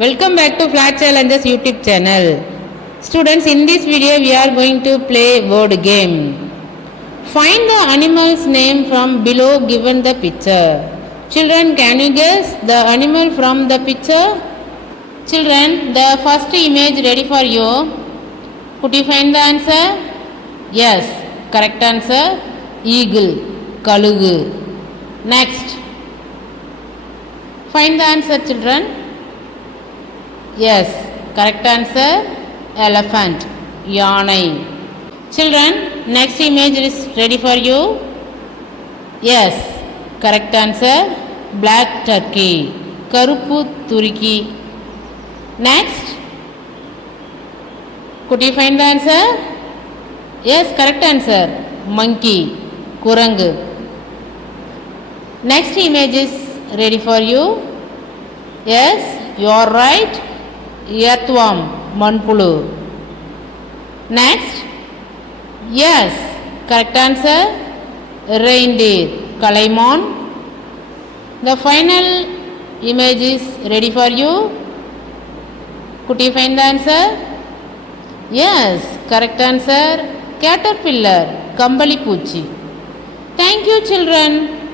Welcome back to Flat Challenges YouTube channel. Students, in this video we are going to play word game. Find the animal's name from below given the picture. Children, can you guess the animal from the picture? Children, the first image ready for you. Could you find the answer? Yes, correct answer. Eagle, kalugu. Next. Find the answer, children. Yes, correct answer. Elephant, yanai. Children, next image is ready for you. Yes, correct answer. Black turkey, karupu turiki. Next, could you find the answer? Yes, correct answer. Monkey, kurangu. Next image is ready for you. Yes, you are right. Earthworm, manpulu. Next, yes, correct answer. Reindeer, kalaimon. The final image is ready for you. Could you find the answer? Yes, correct answer. Caterpillar, kambali puchi. Thank you, children.